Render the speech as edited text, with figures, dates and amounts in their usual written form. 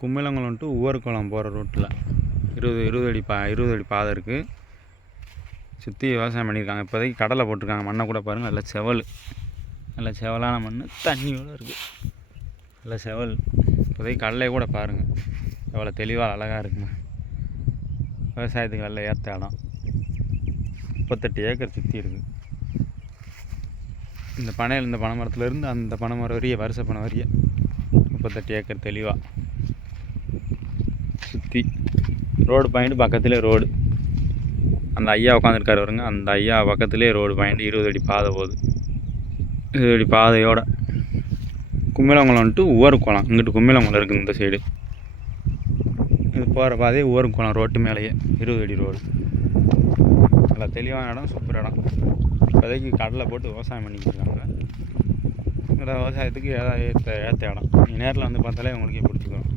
கும்மிளங்குளம் to உவர்குளம் போகிற ரூட்டில் 20 அடி பாதை இருக்குது. சுற்றி விவசாயம் பண்ணியிருக்காங்க. இப்போதைக்கு கடலை போட்டிருக்காங்க. மண்ணை கூட பாருங்கள், நல்ல செவல், நல்ல செவலான மண், தண்ணியோடு இருக்குது, நல்ல செவல். இப்போதைக்கு கடலையை கூட பாருங்கள் எவ்வளோ தெளிவாக அழகாக இருக்குங்க. விவசாயத்துக்கு நல்ல ஏற்ற இடம். 38 ஏக்கர் சுற்றி இருக்குது. இந்த பனையில், இந்த பனை மரத்துலேருந்து அந்த பனை மரம் வரிய, வருஷ பனை வரிய 38 ஏக்கர் தெளிவாக சுற்றி. ரோடு பாயிண்ட் பக்கத்துலேயே ரோடு. அந்த ஐயா உட்காந்துருக்காரு வருங்க, அந்த ஐயா பக்கத்துலேயே ரோடு பாயிண்ட். 20 அடி பாதை போகுது. 20 அடி பாதையோட கும்மிளங்குளம் டு உவர்குளம். இங்கிட்டு கும்மிளங்குளம் இருக்குது இந்த சைடு. இது போகிற பாதையே உவர்குளம் ரோட்டு மேலேயே 20 அடி ரோடு. நல்லா தெளிவான இடம், சூப்பர் இடம். இப்போதைக்கு கடலை போட்டு விவசாயம் பண்ணிக்கிட்டு இருக்காங்க. இந்த விவசாயத்துக்கு ஏற்ற இடம். நீங்கள் நேரில் வந்து பார்த்தாலே உங்களுக்கே பிடிச்சிக்கிறோம்.